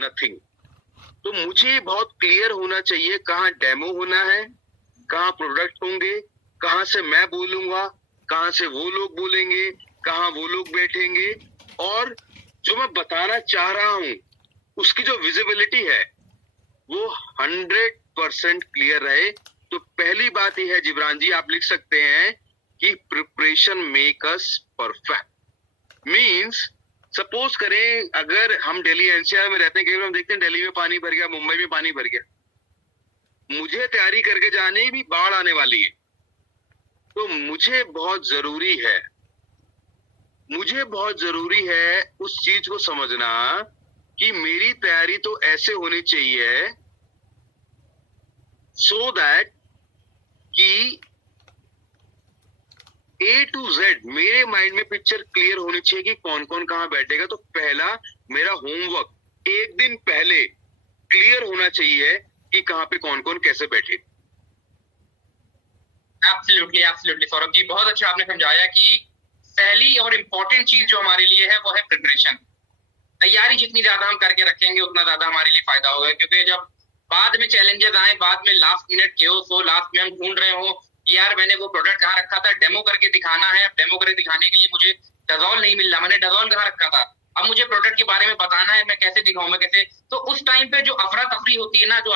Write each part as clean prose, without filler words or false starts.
Nothing. तो मुझे बहुत क्लियर होना चाहिए कहाँ डेमो होना है, कहाँ प्रोडक्ट होंगे, कहाँ से मैं बोलूंगा, कहाँ से वो लोग बोलेंगे, कहाँ वो लोग बैठेंगे, और जो मैं बताना चाह रहा हूं उसकी जो विजिबिलिटी है वो 100% क्लियर रहे। तो पहली बात यह है जिब्रान जी, आप लिख सकते हैं कि preparation make us perfect. Means suppose करें अगर हम दिल्ली एनसीआर में रहते हैं, कई बार हम देखते हैं दिल्ली में पानी भर गया, मुंबई में पानी भर गया, मुझे तैयारी करके जाने भी बाढ़ आने वाली है। तो मुझे बहुत जरूरी है उस चीज को समझना कि मेरी तैयारी तो ऐसे होनी चाहिए सो दैट कि A to Z मेरे माइंड में पिक्चर क्लियर होनी चाहिए कि कौन कौन कहाँ बैठेगा। तो पहला मेरा होमवर्क एक दिन पहले क्लियर होना चाहिए कि कहाँ पे कौन कौन कैसे बैठे। एब्सोल्युटली एब्सोल्युटली सौरभ जी, बहुत अच्छा आपने समझाया कि पहली और इम्पोर्टेंट चीज जो हमारे लिए है वो है प्रिपरेशन। तैयारी जितनी ज्यादा हम करके रखेंगे उतना ज्यादा हमारे लिए फायदा होगा, क्योंकि जब बाद में चैलेंजेस आए, बाद में लास्ट मिनट केओस हो, लास्ट में हम ढूंढ रहे हो कि यार मैंने वो प्रोडक्ट कहाँ रखा था, डेमो करके दिखाना है, डेमो करके दिखाने के लिए मुझे डजॉल नहीं मिल रहा, मैंने डजॉल कहाँ रखा था, अब मुझे प्रोडक्ट के बारे में बताना है, मैं कैसे दिखाऊं, मैं कैसे। तो उस टाइम पे जो अफरा तफरी होती है ना, जो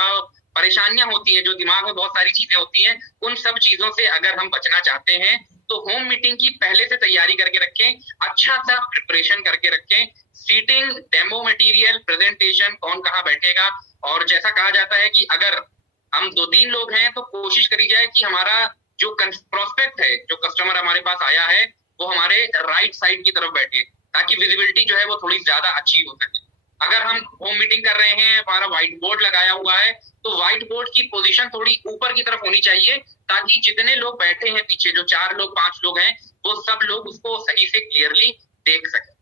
परेशानियां होती है, जो दिमाग में बहुत सारी चीजें होती हैं, उन सब चीजों से अगर हम बचना चाहते हैं तो होम मीटिंग की पहले से तैयारी करके रखें, अच्छा सा प्रिपरेशन करके रखें, सीटिंग, डेमो मटेरियल, प्रेजेंटेशन, कौन कहाँ बैठेगा। और जैसा कहा जाता है कि अगर हम 2-3 लोग हैं तो कोशिश करी जाए कि हमारा जो प्रोस्पेक्ट है, जो कस्टमर हमारे पास आया है, वो हमारे राइट साइड की तरफ बैठे, ताकि विजिबिलिटी जो है वो थोड़ी ज्यादा अच्छी हो सके। अगर हम होम मीटिंग कर रहे हैं, हमारा व्हाइट बोर्ड लगाया हुआ है, तो व्हाइट बोर्ड की पोजीशन थोड़ी ऊपर की तरफ होनी चाहिए, ताकि जितने लोग बैठे हैं पीछे, जो 4 लोग 5 लोग हैं, वो सब लोग उसको सही से क्लियरली देख सके।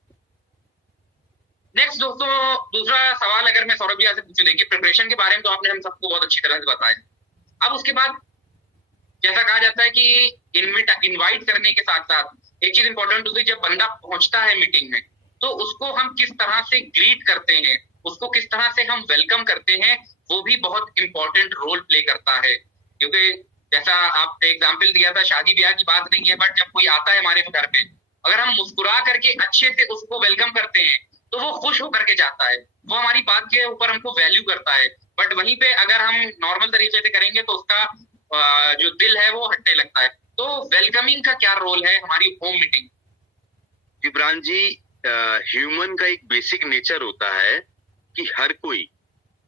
नेक्स्ट दोस्तों, दूसरा सवाल अगर मैं सौरभ जी से पूछूं, देखिए प्रिपरेशन के बारे में तो आपने हम सबको बहुत अच्छी तरह से बताया। अब उसके बाद जैसा कहा जाता है कि इनवाइट करने के साथ साथ एक चीज इंपॉर्टेंट होती है, जब बंदा पहुंचता है मीटिंग में तो उसको हम किस तरह से ग्रीट करते हैं, उसको किस तरह से हम वेलकम करते हैं, वो भी बहुत इंपॉर्टेंट रोल प्ले करता है। क्योंकि जैसा आपने एग्जाम्पल दिया था, शादी ब्याह की बात नहीं है, बट जब कोई आता है हमारे घर पे, अगर हम मुस्कुरा करके अच्छे से उसको वेलकम करते हैं तो वो खुश होकर के जाता है, वो हमारी बात के ऊपर हमको वैल्यू करता है। बट वहीं पे अगर हम नॉर्मल तरीके से करेंगे तो उसका जो दिल है वो हटने लगता है। तो वेलकमिंग का क्या रोल है हमारी होम मीटिंग? इब्रान जी, ह्यूमन का एक बेसिक नेचर होता है कि हर कोई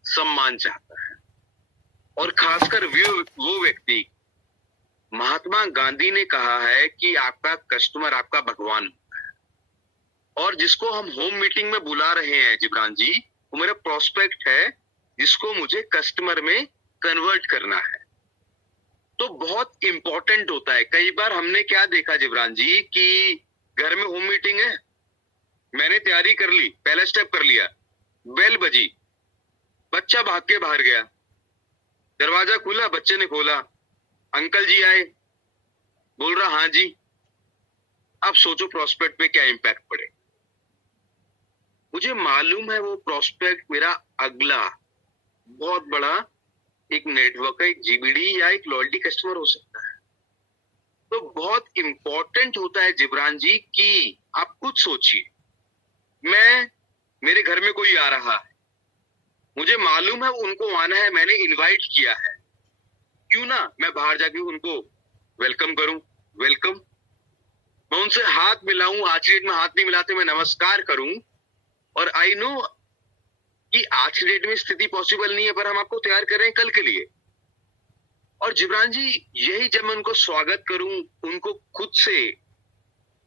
सम्मान चाहता है, और खासकर वो व्यक्ति, महात्मा गांधी ने कहा है कि आपका कस्टमर आपका भगवान होता है, और जिसको हम होम मीटिंग में बुला रहे हैं जिब्रान जी, वो मेरा प्रोस्पेक्ट है जिसको मुझे कस्टमर में कन्वर्ट करना है। तो बहुत इंपॉर्टेंट होता है। कई बार हमने क्या देखा जिब्रान जी कि घर में होम मीटिंग है, मैंने तैयारी कर ली, पहला स्टेप कर लिया, बेल बजी, बच्चा भाग के बाहर गया, दरवाजा खुला, बच्चे ने खोला, अंकल जी आए, बोल रहा हाँ जी। अब सोचो प्रोस्पेक्ट पे क्या इम्पैक्ट पड़े। मुझे मालूम है वो प्रोस्पेक्ट मेरा अगला बहुत बड़ा एक नेटवर्क का एक जीबीडी या एक लॉयल्टी कस्टमर हो सकता है। तो बहुत इंपॉर्टेंट होता है जिब्रान जी कि आप खुद सोचिए, मेरे घर में कोई आ रहा है, मुझे मालूम है उनको आना है, मैंने इनवाइट किया है, क्यों ना मैं बाहर जाके उनको वेलकम करूं। वेलकम, मैं उनसे हाथ मिलाऊं, आज की डेट में हाथ नहीं मिलाते, मैं नमस्कार करूं। और आई नो कि आज की डेट में स्थिति पॉसिबल नहीं है, पर हम आपको तैयार कर रहे हैं कल के लिए। और जिब्रान जी, यही जब मैं उनको स्वागत करूं, उनको खुद से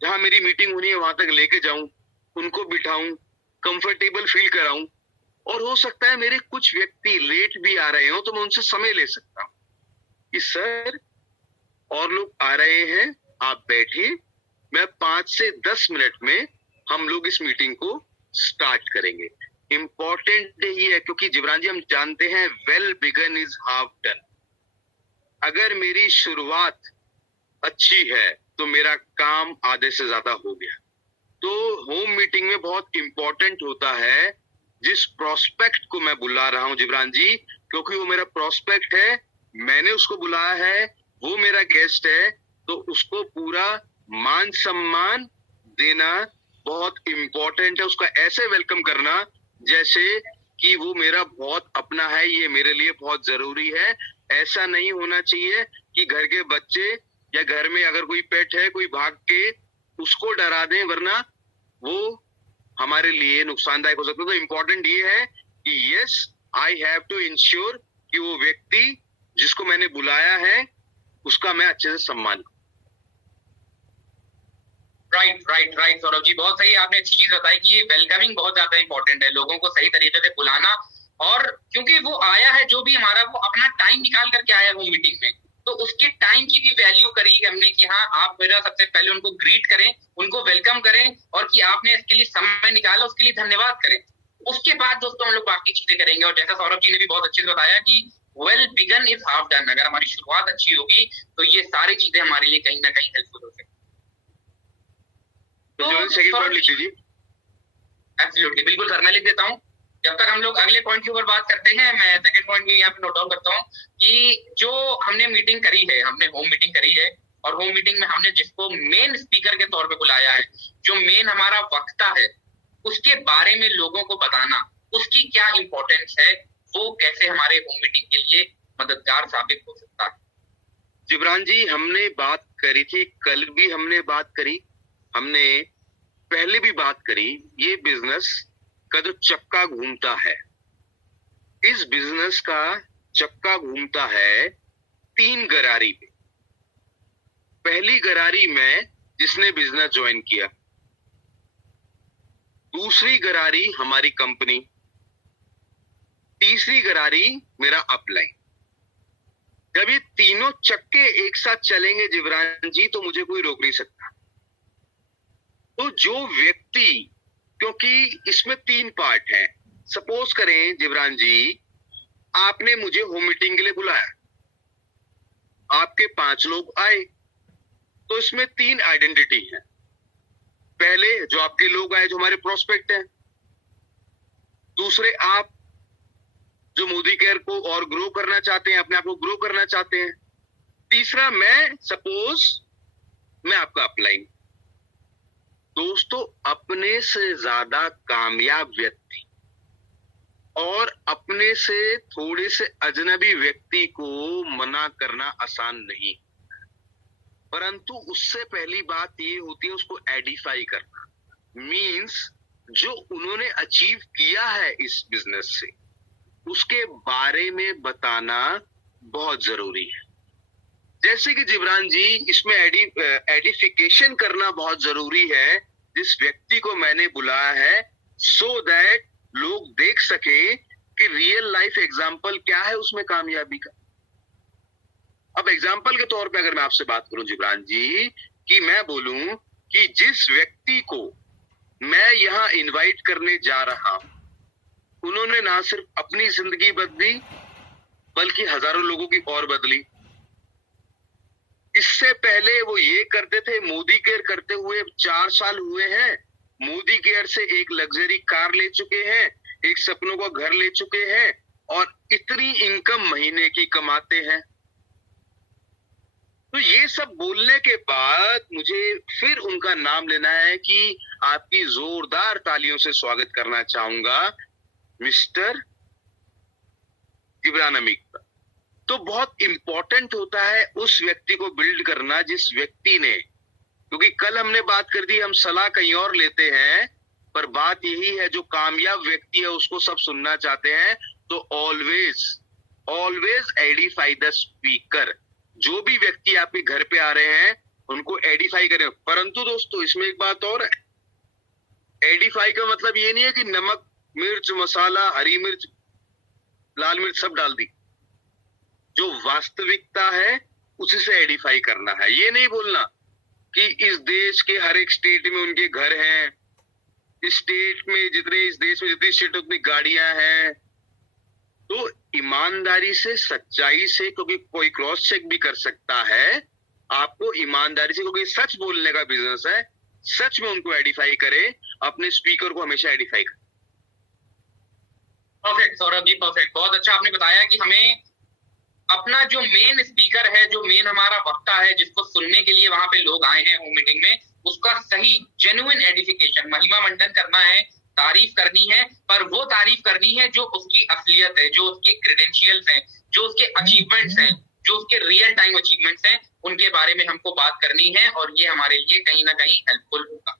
जहां मेरी मीटिंग होनी है वहां तक लेके जाऊं, उनको बिठाऊं, कंफर्टेबल फील कराऊं, और हो सकता है मेरे कुछ व्यक्ति लेट भी आ रहे हो तो मैं उनसे समय ले सकता हूं कि सर और लोग आ रहे हैं, आप बैठिए, मैं 5 से 10 मिनट में हम लोग इस मीटिंग को स्टार्ट करेंगे। इंपॉर्टेंट यही है क्योंकि जिब्रान जी हम जानते हैं well begun is half done. अगर मेरी शुरुआत अच्छी है तो मेरा काम आधे से ज्यादा हो गया। तो होम मीटिंग में बहुत इंपॉर्टेंट होता है जिस प्रोस्पेक्ट को मैं बुला रहा हूं जिब्रान जी, क्योंकि वो मेरा प्रोस्पेक्ट है, मैंने उसको बुलाया है, वो मेरा गेस्ट है, तो उसको पूरा मान सम्मान देना बहुत इंपॉर्टेंट है। उसका ऐसे वेलकम करना जैसे कि वो मेरा बहुत अपना है, ये मेरे लिए बहुत जरूरी है। ऐसा नहीं होना चाहिए कि घर के बच्चे या घर में अगर कोई पेट है, कोई भाग के उसको डरा दें, वरना वो हमारे लिए नुकसानदायक हो सकता है। तो इम्पोर्टेंट ये है कि yes, I have to ensure कि वो व्यक्ति जिसको मैंने बुलाया है उसका मैं अच्छे से सम्मान करूं। राइट सौरभ जी, बहुत सही आपने अच्छी चीज बताई कि ये वेलकमिंग बहुत ज्यादा इंपॉर्टेंट है, लोगों को सही तरीके से बुलाना। और क्योंकि वो आया है, जो भी हमारा, वो अपना टाइम निकाल करके आया है मीटिंग में, तो उसके टाइम की भी वैल्यू करी हमने कि हाँ, आप मेरा सबसे पहले उनको ग्रीट करें, उनको वेलकम करें, और कि आपने इसके लिए समय निकाला, उसके लिए धन्यवाद करें। उसके बाद दोस्तों हम लोग बाकी चीजें करेंगे। और जैसा सौरभ जी ने भी बहुत अच्छे से बताया कि well begun is half done, अगर हमारी शुरुआत अच्छी होगी तो ये सारी चीजें हमारे लिए कहीं ना कहीं हेल्पफुल हो सकती है। तो सेकंड पॉइंट लिख लीजिए। एब्सोल्युटली, बिल्कुल सर, मैं लिख देता हूँ। जब तक हम लोग अगले पॉइंट के ऊपर बात करते हैं, मैं सेकंड पॉइंट भी यहाँ पे नोट डाउन करता हूँ कि जो हमने मीटिंग करी है, हमने होम मीटिंग करी है, और होम मीटिंग में हमने जिसको मेन स्पीकर के तौर पे बुलाया है, जो मेन हमारा वक्ता है, उसके बारे में लोगों को बताना, उसकी क्या इंपॉर्टेंस है, वो कैसे हमारे होम मीटिंग के लिए मददगार साबित हो सकता है। जिब्रान जी, हमने बात करी थी, कल भी हमने बात करी, हमने पहले भी बात करी, ये बिजनेस का जो चक्का घूमता है, इस बिजनेस का चक्का घूमता है 3 गरारी पे। पहली गरारी में जिसने बिजनेस ज्वाइन किया, दूसरी गरारी हमारी कंपनी, तीसरी गरारी मेरा अपलाइन। जब ये तीनों चक्के एक साथ चलेंगे जिब्रान जी, तो मुझे कोई रोक नहीं सकता। तो जो व्यक्ति, क्योंकि इसमें 3 पार्ट हैं, सपोज करें जिब्रान जी, आपने मुझे होम मीटिंग के लिए बुलाया, आपके 5 लोग आए, तो इसमें 3 आइडेंटिटी हैं। पहले जो आपके लोग आए, जो हमारे प्रोस्पेक्ट हैं। दूसरे आप जो मोदी केयर को और ग्रो करना चाहते हैं, अपने आप को ग्रो करना चाहते हैं। तीसरा मैं, सपोज मैं आपका अपलाइन। दोस्तों, अपने से ज्यादा कामयाब व्यक्ति और अपने से थोड़े से अजनबी व्यक्ति को मना करना आसान नहीं, परंतु उससे पहली बात ये होती है उसको एडिफाई करना। मींस जो उन्होंने अचीव किया है इस बिजनेस से, उसके बारे में बताना बहुत जरूरी है। जैसे कि जिब्रान जी, इसमें एडिफिकेशन करना बहुत जरूरी है जिस व्यक्ति को मैंने बुलाया है, सो दैट लोग देख सके कि रियल लाइफ एग्जाम्पल क्या है उसमें कामयाबी का। अब एग्जाम्पल के तौर पे अगर मैं आपसे बात करूं जिब्रान जी, कि मैं बोलूं कि जिस व्यक्ति को मैं यहां इनवाइट करने जा रहा हूं, उन्होंने ना सिर्फ अपनी जिंदगी बदली बल्कि हजारों लोगों की और बदली। इससे पहले वो ये करते थे, मोदी केयर करते हुए 4 साल हुए हैं, मोदी केयर से एक लग्जरी कार ले चुके हैं, एक सपनों का घर ले चुके हैं, और इतनी इनकम महीने की कमाते हैं। तो ये सब बोलने के बाद मुझे फिर उनका नाम लेना है कि आपकी जोरदार तालियों से स्वागत करना चाहूंगा मिस्टर जिब्रान अमीक का। तो बहुत इंपॉर्टेंट होता है उस व्यक्ति को बिल्ड करना जिस व्यक्ति ने, क्योंकि कल हमने बात कर दी, हम सलाह कहीं और लेते हैं, पर बात यही है जो कामयाब व्यक्ति है उसको सब सुनना चाहते हैं। तो ऑलवेज एडिफाई द स्पीकर। जो भी व्यक्ति आपके घर पे आ रहे हैं उनको एडिफाई करें। परंतु दोस्तों, इसमें एक बात और है, एडिफाई का मतलब ये नहीं है कि नमक, मिर्च, मसाला, हरी मिर्च, लाल मिर्च सब डाल दी। जो वास्तविकता है उसी से एडिफाई करना है। ये नहीं बोलना कि इस देश के हर एक स्टेट में उनके घर हैं, इस देश में जितनी स्टेट उतनी गाड़ियां हैं। तो ईमानदारी से, सच्चाई से, क्योंकि कोई क्रॉस चेक भी कर सकता है, आपको ईमानदारी से, क्योंकि सच बोलने का बिजनेस है, सच में उनको एडिफाई करे, अपने स्पीकर को हमेशा एडिफाई करे। परफेक्ट सौरभ जी, परफेक्ट। बहुत अच्छा आपने बताया कि हमें अपना जो मेन स्पीकर है, जो मेन हमारा वक्ता है, जिसको सुनने के लिए वहां पे लोग आए हैं होम मीटिंग में, उसका सही जेन्युइन एडिफिकेशन, महिमा मंडन करना है, तारीफ करनी है, पर वो तारीफ करनी है जो उसकी असलियत है, जो उसके क्रेडेंशियल्स हैं, जो उसके अचीवमेंट्स हैं, जो उसके रियल टाइम अचीवमेंट्स हैं, उनके बारे में हमको बात करनी है, और ये हमारे लिए कहीं ना कहीं हेल्पफुल होगा।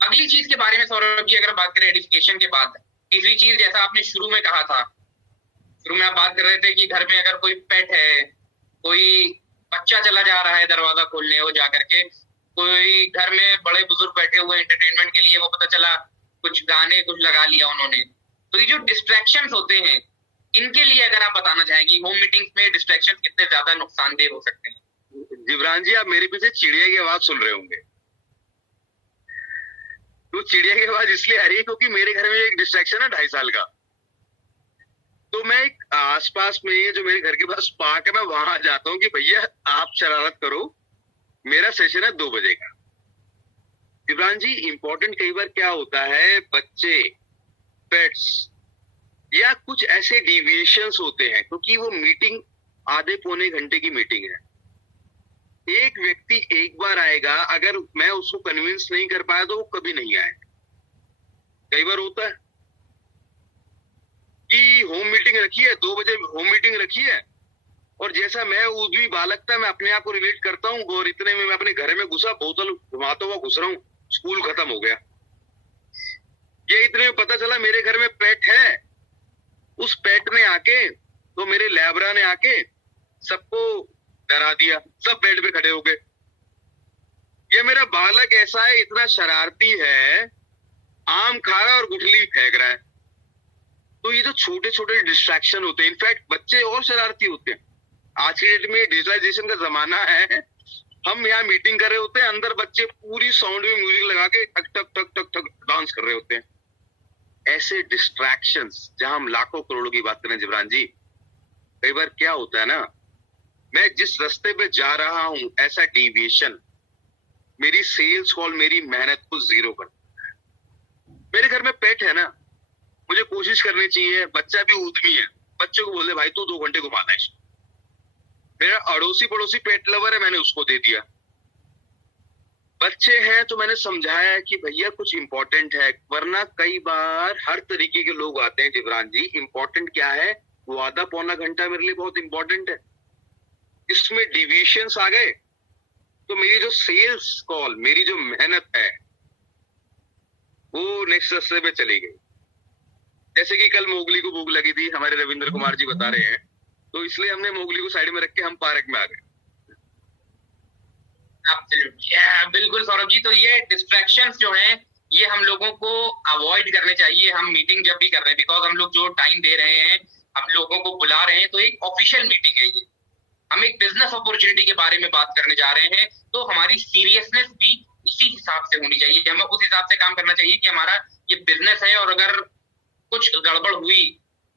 अगली चीज के बारे में सौरभ जी अगर बात करें एडिफिकेशन के बाद, तीसरी चीज, जैसा आपने शुरू में कहा था, शुरू में आप बात कर रहे थे कि घर में अगर कोई पेट है, कोई बच्चा चला जा रहा है दरवाजा खोलने वो जा करके, कोई घर में बड़े बुजुर्ग बैठे हुए एंटरटेनमेंट के लिए, वो पता चला कुछ गाने कुछ लगा लिया उन्होंने, तो ये जो डिस्ट्रैक्शंस होते हैं, इनके लिए अगर आप बताना चाहेंगे होम मीटिंग्स में डिस्ट्रैक्शन कितने ज्यादा नुकसानदेह हो सकते हैं। जिब्रान जी, आप मेरे पीछे चिड़िया की आवाज सुन रहे होंगे। तो चिड़िया की आवाज इसलिए आ रही है क्योंकि मेरे घर में एक डिस्ट्रैक्शन है 2.5 साल का। तो मैं एक आसपास में जो मेरे घर के पास पार्क है, मैं वहां जाता हूँ कि भैया आप शरारत करो, मेरा सेशन है 2 बजे का। जिब्रान जी, इंपॉर्टेंट कई बार क्या होता है, बच्चे, पेट्स या कुछ ऐसे डिविएशंस होते हैं, क्योंकि वो मीटिंग आधे पौने घंटे की मीटिंग है। एक व्यक्ति एक बार आएगा, अगर मैं उसको कन्विंस नहीं कर पाया तो वो कभी नहीं आएगा। कई बार होता है कि होम मीटिंग रखी है, 2 बजे होम मीटिंग रखी है, और जैसा मैं उद्वी बालक था, मैं अपने आप को रिलेट करता हूँ, और इतने में मैं अपने घर में घुसा, बोतल घुमाता हुआ घुस रहा हूँ, स्कूल खत्म हो गया। ये इतने में पता चला मेरे घर में पेट है। उस पेट ने आके, तो मेरे लैब्रा ने आके सबको डरा दिया, सब बेड पे खड़े हो गए। ये मेरा बालक ऐसा है, इतना शरारती है, आम खा रहा है और गुठली फेंक रहा है। तो ये जो छोटे छोटे डिस्ट्रैक्शन होते हैं, इनफैक्ट बच्चे और शरारती होते हैं। आज की डेट में डिजिटलाइजेशन का जमाना है, हम यहाँ मीटिंग कर रहे होते हैं, अंदर बच्चे पूरी साउंड में म्यूजिक लगा के ठक ठक ठक ठक ठक डांस कर रहे होते हैं। ऐसे डिस्ट्रैक्शंस, जहां हम लाखों करोड़ों की बात करें जिब्रान जी, कई बार क्या होता है ना, मैं जिस रास्ते पे जा रहा हूं, ऐसा डिविएशन मेरी सेल्स कॉल, मेरी मेहनत को जीरो कर। मेरे घर में पेट है ना, मुझे कोशिश करनी चाहिए, बच्चा भी उद्यमी है, बच्चे को बोल दे भाई तू 2 घंटे घुमाना है। मेरा अड़ोसी पड़ोसी पेट लवर है, मैंने उसको दे दिया। बच्चे हैं तो मैंने समझाया कि भैया कुछ इंपॉर्टेंट है, वरना कई बार हर तरीके के लोग आते हैं जिब्रान जी। इंपॉर्टेंट क्या है, वो आधा पौना घंटा मेरे लिए बहुत इंपॉर्टेंट है, इसमें डिविएशंस आ गए तो मेरी जो सेल्स कॉल, मेरी जो मेहनत है, वो नेक्स्ट रास्ते पे चली गई। जैसे कि कल मोगली को भूख लगी थी, हमारे रविंद्र कुमार जी बता रहे हैं, तो इसलिए हमने मोगली को साइड में रख के हम पार्क में आ गए। बिल्कुल सौरभ जी, तो ये डिस्ट्रैक्शंस जो हैं, ये हम लोगों को अवॉइड करने चाहिए, हम मीटिंग जब भी कर रहे हैं, बिकॉज हम लोग जो टाइम दे रहे हैं, हम लोगों को बुला रहे हैं, तो एक ऑफिशियल मीटिंग है ये, हम एक बिजनेस अपॉर्चुनिटी के बारे में बात करने जा रहे हैं, तो हमारी सीरियसनेस भी उसी हिसाब से होनी चाहिए, हमें उस हिसाब से काम करना चाहिए कि हमारा ये बिजनेस है, और अगर कुछ गड़बड़ हुई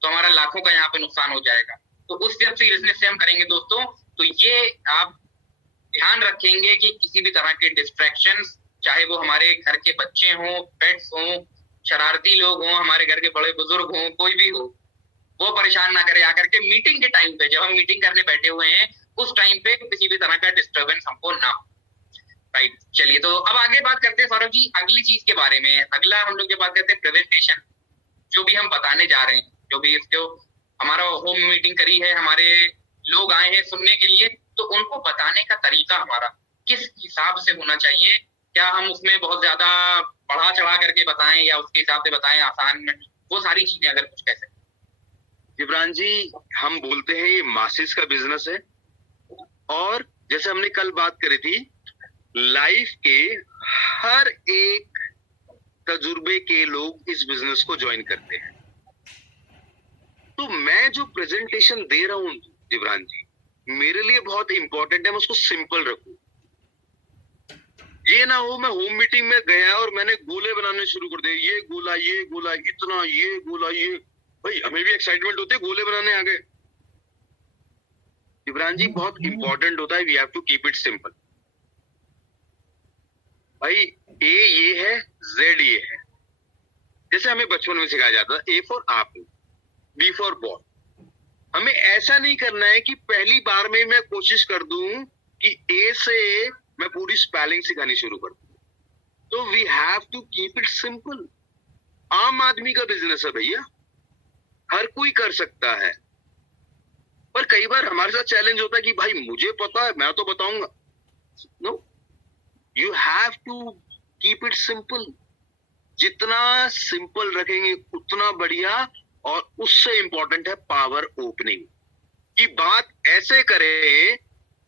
तो हमारा लाखों का यहाँ पे नुकसान हो जाएगा। तो उस सीरियसनेस से हम करेंगे दोस्तों। तो ये आप ध्यान रखेंगे कि किसी भी तरह के डिस्ट्रैक्शंस, चाहे वो हमारे घर के बच्चे हों, पेट्स हों, शरारती लोग हों, हमारे घर के बड़े बुजुर्ग हों, कोई भी हो, वो परेशान ना करे आकर के मीटिंग के टाइम पे, जब हम मीटिंग करने बैठे हुए हैं, उस टाइम पे किसी भी तरह का डिस्टर्बेंस हमको ना हो। राइट, चलिए तो अब आगे बात करते हैं सौरभ जी अगली चीज के बारे में। अगला हम लोग जो बात करते हैं प्रेजेंटेशन, जो भी हम बताने जा रहे हैं, जो भी इसको हमारा होम मीटिंग करी है, हमारे लोग आए हैं सुनने के लिए, तो उनको बताने का तरीका हमारा किस हिसाब से होना चाहिए? क्या हम उसमें बहुत ज्यादा बढ़ा चढ़ा करके बताएं, या उसके हिसाब से बताएं आसान में? वो सारी चीजें अगर कुछ कह सकते। जिब्रान जी, हम बोलते हैं ये मासिस का बिजनेस है, और जैसे हमने कल बात करी थी, लाइफ के हर एक तजुर्बे के लोग इस बिजनेस को ज्वाइन करते हैं। तो मैं जो प्रेजेंटेशन दे रहा हूं जिब्रान जी, मेरे लिए बहुत इंपॉर्टेंट है, मैं उसको सिंपल रखूं। ये ना हो मैं होम मीटिंग में गया और मैंने गोले बनाने शुरू कर दिए, ये गोला इतना, ये गोला ये। भाई हमें भी एक्साइटमेंट होती है, गोले बनाने आ गए। जिब्रान जी, बहुत इंपॉर्टेंट होता है, we have to keep it simple. भाई ए ये है, जेड ये है, जैसे हमें बचपन में सिखाया जाता था, A for apple, B for ball. हमें ऐसा नहीं करना है कि पहली बार में मैं कोशिश कर दूं कि ए से मैं पूरी स्पेलिंग सिखानी शुरू कर दूं। तो we have to keep it simple. आम आदमी का बिजनेस है भैया, हर कोई कर सकता है। पर कई बार हमारे साथ चैलेंज होता है कि भाई मुझे पता है, मैं तो बताऊंगा। No, you have to keep it simple. जितना सिंपल रखेंगे उतना बढ़िया। और उससे इंपॉर्टेंट है पावर ओपनिंग, की बात ऐसे करें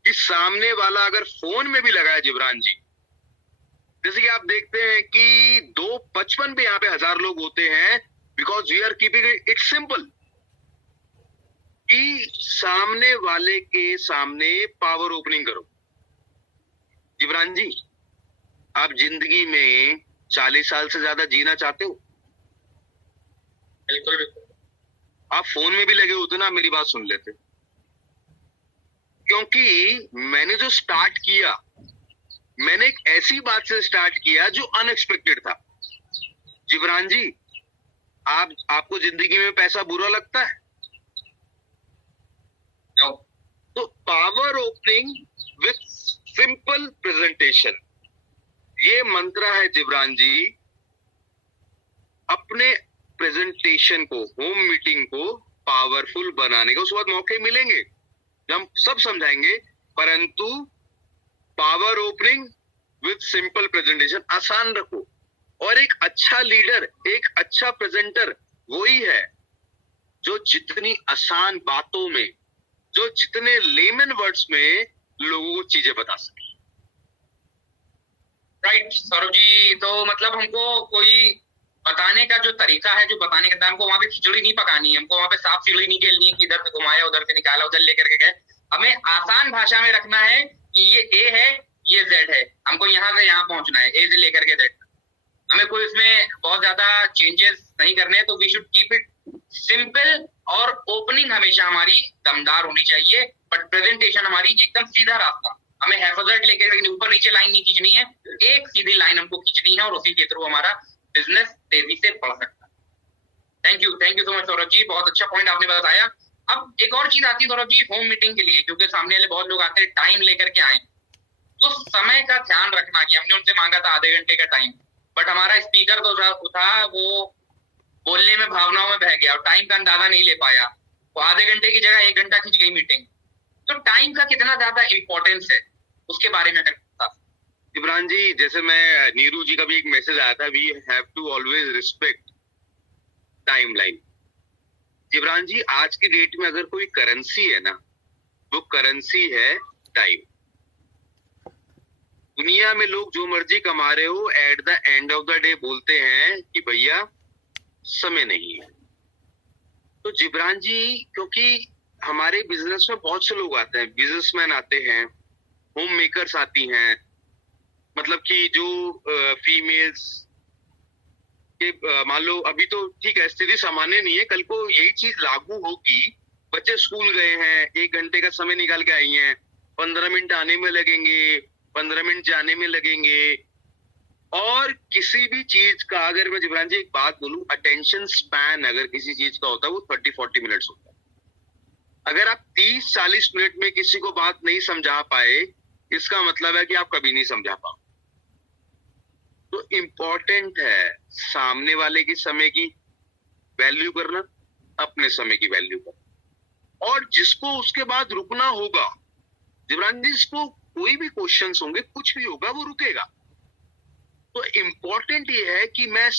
कि सामने वाला अगर फोन में भी लगा है जिब्रान जी, जैसे कि आप देखते हैं कि 2:55 पे यहाँ पे 1000 लोग होते हैं, because we are keeping it simple. कि सामने वाले के सामने पावर ओपनिंग करो। जिब्रान जी, आप जिंदगी में 40 साल से ज्यादा जीना चाहते हो? बिल्कुल बिल्कुल। आप फोन में भी लगे होते ना, मेरी बात सुन लेते। क्योंकि मैंने जो स्टार्ट किया, मैंने एक ऐसी बात से स्टार्ट किया जो अनएक्सपेक्टेड था। जिब्रान जी, आपको जिंदगी में पैसा बुरा लगता है? No. तो power opening with simple presentation, ये मंत्र है जिब्रान जी। अपने प्रेजेंटेशन को, होम मीटिंग को पावरफुल बनाने का। उसके बाद मौके मिलेंगे, हम सब समझाएंगे, परंतु power opening with simple presentation आसान रखो। और एक अच्छा लीडर, एक अच्छा प्रेजेंटर वही है जो जितनी आसान बातों में, जो जितने लेमन वर्ड्स में लोगों को चीजें बता सके। राइट सौरभ जी, तो मतलब हमको कोई बताने का जो तरीका है, जो बताने का, हमको वहां पे खिचड़ी नहीं पकानी है, हमको वहां पे साफ सीढ़ी नहीं खेलनी है कि इधर से घुमाया उधर से निकाला उधर लेकर के गए। हमें आसान भाषा में रखना है कि ये ए है, ये जेड है, हमको यहाँ से यहाँ पहुंचना है, ए से लेकर के जेड। हमें कोई इसमें बहुत ज्यादा चेंजेस नहीं करने, तो we should keep it simple. और ओपनिंग हमेशा हमारी दमदार होनी चाहिए, बट प्रेजेंटेशन हमारी एकदम सीधा रास्ता। हमें हैफजर्ड लेकर ऊपर नीचे लाइन नहीं खींचनी है, एक सीधी लाइन हमको खींचनी है और उसी के थ्रू हमारा बिजनेस तेजी से बढ़ सकता है। Thank you so much Saurabh ji, बहुत अच्छा पॉइंट आपने बताया। अब एक और चीज आती है सौरभ जी, होम मीटिंग के लिए, क्योंकि सामने वाले बहुत लोग आते हैं टाइम लेकर के आए, तो समय का ध्यान रखना कि हमने उनसे मांगा था आधे घंटे का टाइम, बट हमारा स्पीकर तो था वो बोलने में भावनाओं में बह गया और टाइम का अंदाजा नहीं ले पाया, वो आधे घंटे की जगह 1 घंटा खिंच गई मीटिंग। तो टाइम का कितना ज्यादा इंपॉर्टेंस है, उसके बारे में इमरान जी, जैसे मैं, नीरू जी का भी एक मैसेज आया था, we have to always respect timeline. Imran ji, आज की डेट में अगर कोई करेंसी है ना, वो करेंसी है टाइम। दुनिया में लोग जो मर्जी कमा रहे हो, at the end of the day बोलते हैं कि भैया समय नहीं है। तो जिब्रान जी, क्योंकि हमारे बिजनेस में बहुत से लोग आते हैं, बिजनेसमैन आते हैं, होम मेकर्स आती हैं, मतलब कि जो फीमेल्स के, मान लो अभी तो ठीक है स्थिति सामान्य नहीं है, कल को यही चीज लागू होगी। बच्चे स्कूल गए हैं, 1 घंटे का समय निकाल के आई हैं, 15 मिनट आने में लगेंगे, 15 मिनट जाने में लगेंगे। और किसी भी चीज का, अगर मैं जिब्रान जी एक बात बोलूं, अटेंशन स्पैन अगर किसी चीज का होता है वो 30-40 मिनट्स होता है। अगर आप 30-40 मिनट में किसी को बात नहीं समझा पाए, इसका मतलब है कि आप कभी नहीं समझा पाओ। तो इम्पोर्टेंट है सामने वाले की समय की वैल्यू करना, अपने समय की वैल्यू करना। और जिसको उसके बाद रुकना होगा, जिब्रान जी, जिसको कोई भी क्वेश्चंस होंगे, कुछ भी होगा, वो रुकेगा। तो इम्पोर्टेंट ये है कि मैं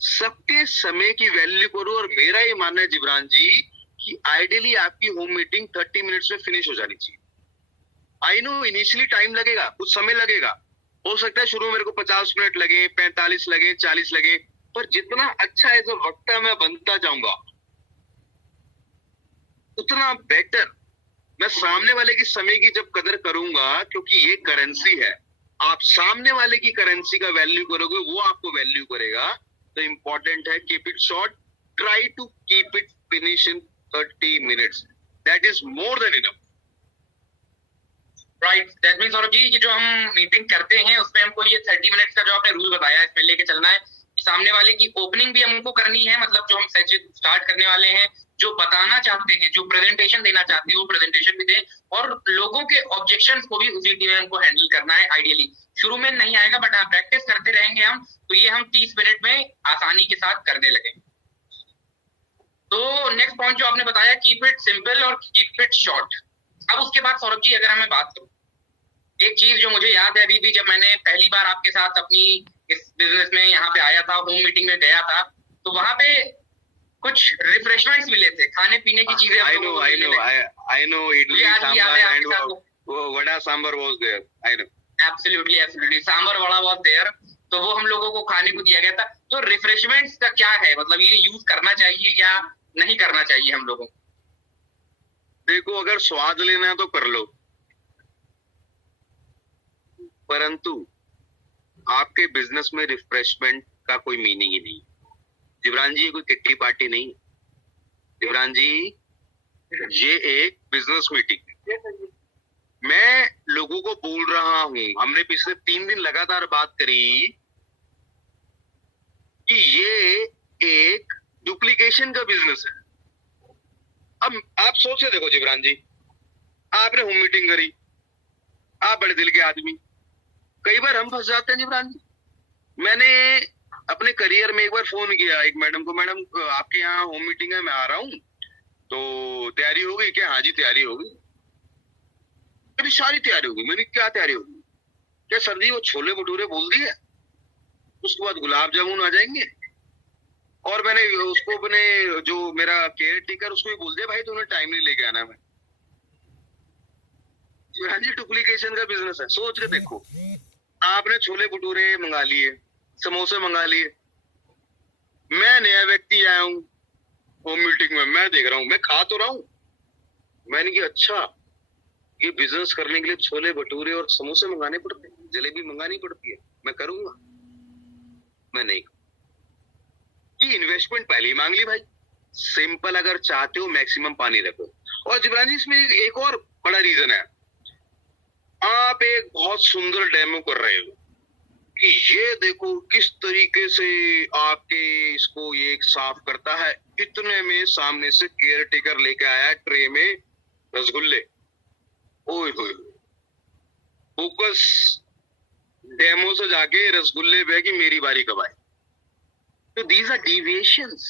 सबके समय की वैल्यू करूं। और मेरा ये मानना है जिब्रान जी कि आइडियली आपकी होम मीटिंग 30 मिनट्स में फिनिश हो जानी चाहिए। आई नो इनिशियली टाइम लगेगा, कुछ समय लगेगा, हो सकता है शुरू में मेरे को 50 मिनट लगे, 45 लगे, 40 लगे, पर जितना अच्छा एज अ वक्ता मैं बनता जाऊंगा उतना बेटर। मैं सामने वाले की समय की जब कदर करूंगा, क्योंकि ये करेंसी है, आप सामने वाले की करेंसी का वैल्यू करोगे, वो आपको वैल्यू करेगा। तो इंपॉर्टेंट है keep it short, try to keep it finish in 30 minutes, that is more than enough. Right, that means Saurabh ji, जो हम मीटिंग करते हैं उसमें हमको ये 30 मिनट्स का जो आपने रूल बताया, इसमें लेके चलना है कि सामने वाले की ओपनिंग भी हमको करनी है, मतलब जो हम सेशन स्टार्ट करने वाले हैं, जो बताना चाहते हैं, जो प्रेजेंटेशन देना चाहते हैं, वो प्रेजेंटेशन भी दें, और लोगों के ऑब्जेक्शंस को भी उसी टीम में हमको हैंडल करना है। आइडियली शुरू में नहीं आएगा, बट आप प्रैक्टिस करते रहेंगे हम, तो ये हम 30 मिनट में आसानी के साथ करने लगेंगे। तो नेक्स्ट पॉइंट जो आपने बताया, कीप इट सिंपल और कीप इट शॉर्ट। अब उसके बाद सौरभ जी अगर हमें बात करूं, एक चीज जो मुझे याद है अभी भी, जब मैंने पहली बार आपके साथ अपनी इस बिजनेस में यहाँ पे आया था, होम मीटिंग में गया था, तो वहां पे कुछ रिफ्रेशमेंट्स मिले थे, खाने पीने की चीजें। I know idli sambar and vada sambar was there. I know. Absolutely sambar vada बहुत देर, तो वो हम लोगों को खाने को दिया गया था। तो रिफ्रेशमेंट्स का क्या है, मतलब ये यूज करना चाहिए या नहीं करना चाहिए हम लोगों को? देखो, अगर स्वाद लेना है तो कर लो, परंतु आपके बिजनेस में रिफ्रेशमेंट का कोई मीनिंग ही नहीं। जिब्रान जी, ये कोई किट्टी पार्टी नहीं। जिब्रान जी, ये एक बिजनेस मीटिंग। मैं लोगों को बोल रहा हूं, हमने पिछले 3 दिन लगातार बात करी कि ये एक डुप्लीकेशन का बिजनेस है। अब आप सोचे देखो जिब्रान जी, आपने होम मीटिंग करी, आप बड़े दिल के आदमी, कई बार हम फंस जाते हैं जिब्रान जी। मैंने अपने करियर में एक बार फोन किया एक मैडम को, मैडम आपके यहाँ होम मीटिंग है, मैं आ रहा हूँ, तो तैयारी हो गई क्या? हाँ जी तैयारी हो गई। मेरी सारी तैयारी होगी। मैंने क्या तैयारी होगी? क्या सर जी वो छोले भटूरे बोल दिए, उसके बाद गुलाब जामुन आ जाएंगे, और मैंने उसको अपने जो मेरा केयर टेकर उसको भी बोल दिया, भाई तूने टाइम नहीं लेके आना। मैं हाँ जी, डुप्लीकेशन का बिजनेस है। सोच के देखो, आपने छोले भटूरे मंगा लिए, समोसे मंगा लिए, मैं नया व्यक्ति आया हूँ होम मीटिंग में, मैं देख रहा हूँ, मैं खा तो रहा हूँ, मैंने कहा अच्छा ये बिजनेस करने के लिए छोले भटूरे और समोसे मंगाने पड़ते हैं, जलेबी मंगानी पड़ती है, मैं करूंगा? मैं नहीं। कि इन्वेस्टमेंट पहले ही मांग ली भाई। सिंपल, अगर चाहते हो मैक्सिमम पानी रखो। और जिब्रान जी, इसमें एक और बड़ा रीजन है, आप एक बहुत सुंदर डेमो कर रहे हो कि ये देखो किस तरीके से आपके इसको ये साफ करता है। इतने में सामने से केयर टेकर लेके आया ट्रे में रसगुल्ले। ओए होए, फोकस डेमो से जाके रसगुल्ले पे कि मेरी बारी कब आए। तो दीज आर डिविएशंस।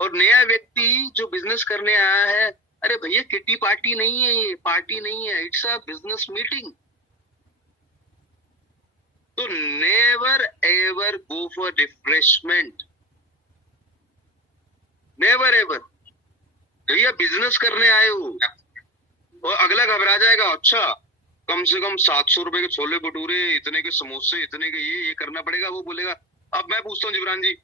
और नया व्यक्ति जो बिजनेस करने आया है, अरे भैया किटी पार्टी नहीं है, ये पार्टी नहीं है, इट्स अ बिजनेस मीटिंग। तो never ever go for refreshment, never ever. भैया बिजनेस करने आए हो, और अगला घबरा जाएगा, अच्छा कम से कम 700 रुपए के छोले भटूरे, इतने के समोसे, इतने के ये करना पड़ेगा। वो बोलेगा, अब मैं पूछता हूँ जिब्रान जी,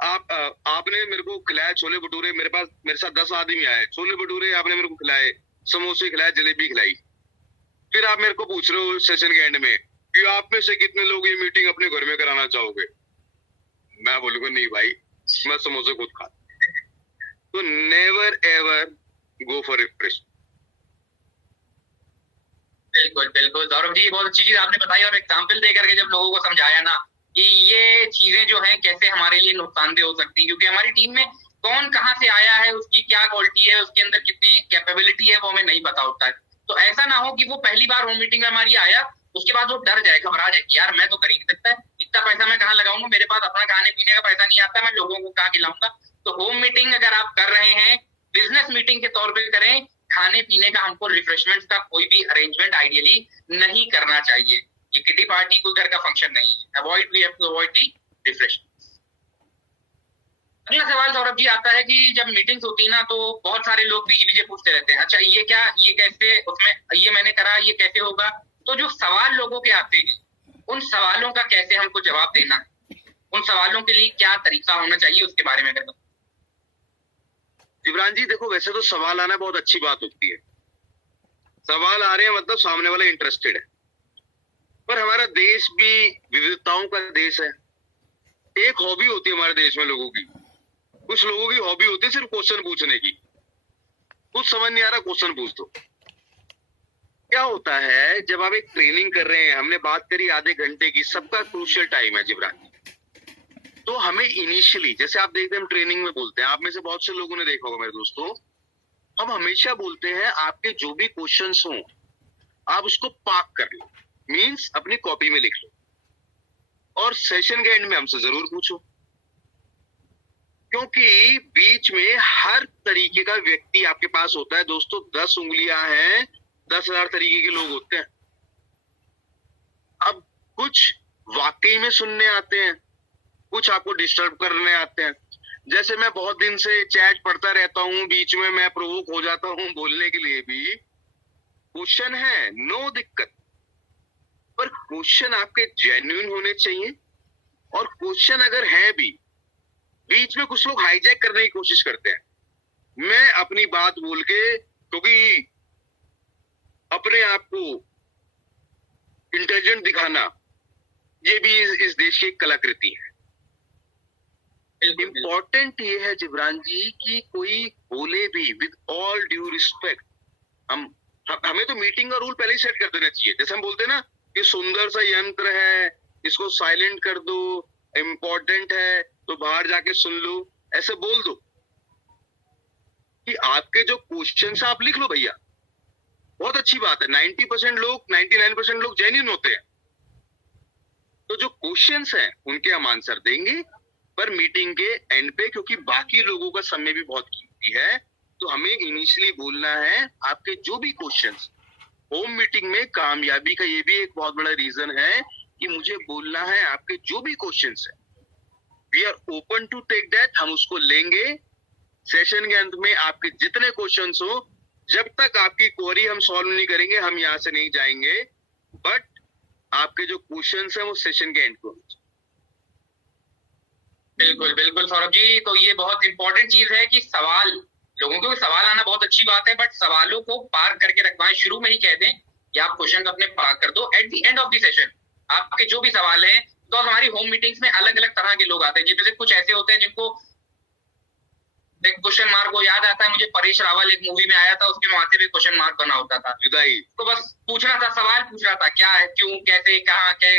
आपने मेरे को खिलाया छोले भटूरे, मेरे साथ 10 आदमी आए, छोले भटूरे आपने मेरे को खिलाए, समोसे खिलाए, जलेबी खिलाई, फिर आप मेरे को पूछ रहे हो सेशन के एंड में कि आप में से कितने लोग ये मीटिंग अपने घर में कराना चाहोगे? मैं बोलूंगा नहीं भाई, मैं समोसे खुद खाता। तो never ever go for refreshment. बिल्कुल बिल्कुल सौरभ जी, बहुत अच्छी चीज आपने बताई, और एग्जाम्पल दे करके जब लोगों को समझाया ना कि ये चीजें जो है कैसे हमारे लिए नुकसानदेह हो सकती है, क्योंकि हमारी टीम में कौन कहाँ से आया है, उसकी क्या क्वालिटी है, उसके अंदर कितनी कैपेबिलिटी है, वो हमें नहीं पता होता है। तो ऐसा ना हो कि वो पहली बार होम मीटिंग में हमारी आया, उसके बाद वो डर जाए, घबरा जाए कि यार मैं तो कर ही नहीं सकता है, इतना पैसा मैं कहाँ लगाऊंगा, मेरे पास अपना खाने पीने का पैसा नहीं आता, मैं लोगों को कहाँ खिलाऊंगा। तो होम मीटिंग अगर आप कर रहे हैं, बिजनेस मीटिंग के तौर पर करें, खाने पीने का हमको रिफ्रेशमेंट का कोई भी अरेंजमेंट आइडियली नहीं करना चाहिए। ये किटी पार्टी कोई घर का फंक्शन नहीं है। Avoid, we have to avoid the refreshment. अगला सवाल सौरभ जी आता है कि जब मीटिंग्स होती है ना, तो बहुत सारे लोग बीच पूछते रहते हैं, अच्छा ये क्या, ये कैसे, उसमें ये मैंने करा, ये कैसे होगा। तो जो सवाल लोगों के आते हैं, उन सवालों का कैसे हमको जवाब देना है, उन सवालों के लिए क्या तरीका होना चाहिए, उसके बारे में अगर बताओ। जिब्रान जी देखो, वैसे तो सवाल आना बहुत अच्छी बात होती है, सवाल आ रहे हैं मतलब सामने वाला इंटरेस्टेड है, पर हमारा देश भी विविधताओं का देश है। एक हॉबी होती है हमारे देश में लोगों की, कुछ लोगों की हॉबी होती है सिर्फ क्वेश्चन पूछने की। कुछ समझ नहीं आ रहा, क्वेश्चन पूछ दो। क्या होता है जब आप एक ट्रेनिंग कर रहे हैं, हमने बात करी आधे घंटे की, सबका क्रूशियल टाइम है जिब्रान जी, तो हमें इनिशियली, जैसे आप देखते हैं हम ट्रेनिंग में बोलते हैं, आप में से बहुत से लोगों ने देखा होगा मेरे दोस्तों, हम हमेशा बोलते हैं आपके जो भी क्वेश्चंस हों आप उसको पार्क कर लो, मींस अपनी कॉपी में लिख लो, और सेशन के एंड में हमसे जरूर पूछो, क्योंकि बीच में हर तरीके का व्यक्ति आपके पास होता है दोस्तों। 10 उंगलियां हैं, 10,000 तरीके के लोग होते हैं। अब कुछ वाकई में सुनने आते हैं, कुछ आपको डिस्टर्ब करने आते हैं। जैसे मैं बहुत दिन से चैट पढ़ता रहता हूँ, बीच में मैं प्रोवोक हो जाता हूँ बोलने के लिए भी। क्वेश्चन है, नो दिक्कत, पर क्वेश्चन आपके जेन्युइन होने चाहिए। और क्वेश्चन अगर है भी, बीच में कुछ लोग हाईजैक करने की कोशिश करते हैं। मैं अपनी बात बोल के, क्योंकि अपने आप को इंटेलिजेंट दिखाना ये भी इस देश की एक कलाकृति है। इम्पोर्टेंट ये है जिब्रान जी कि कोई बोले भी विद ऑल ड्यू रिस्पेक्ट, हमें तो मीटिंग का रूल पहले ही सेट कर देना चाहिए। जैसे हम बोलते हैं ना कि सुंदर सा यंत्र है, इसको साइलेंट कर दो, इम्पोर्टेंट है तो बाहर जाके सुन लो, ऐसे बोल दो कि आपके जो क्वेश्चन है आप लिख लो भैया, बहुत अच्छी बात है। 90% लोग, 99% लोग जेन्युइन होते हैं, तो जो क्वेश्चंस हैं उनके हम आंसर देंगे, पर मीटिंग के एंड पे, क्योंकि बाकी लोगों का समय भी बहुत कीमती है, तो हमें इनिशियली बोलना है आपके जो भी क्वेश्चंस। होम मीटिंग में कामयाबी का ये भी एक बहुत बड़ा रीजन है कि मुझे बोलना है आपके जो भी क्वेश्चंस है, we are open to take that, हम उसको लेंगे। सेशन के अंत में आपके जितने क्वेश्चंस हो, जब तक आपकी क्वेरी हम सॉल्व नहीं करेंगे हम यहां से नहीं जाएंगे, बट आपके जो क्वेश्चंस हैं वो सेशन के एंड को। बिल्कुल बिल्कुल सौरभ जी, तो ये बहुत इंपॉर्टेंट चीज है कि सवाल, लोगों को सवाल आना बहुत अच्छी बात है, बट सवालों को पार करके रखवाएं। शुरू में ही कह दें कि आप क्वेश्चन अपने पार कर दो। At the end of the session आपके जो भी सवाल हैं, तो हमारी होम मीटिंग्स में अलग अलग तरह के लोग आते हैं, जिनमें से कुछ ऐसे होते हैं जिनको क्वेश्चन मार्क को याद आता है। मुझे परेश रावल एक मूवी में आया था, उसके माथे पे क्वेश्चन मार्क बना होता था, जुदाई, तो बस पूछना था, सवाल पूछ रहा था, क्या है, क्यों, कैसे, कहाँ, क्या।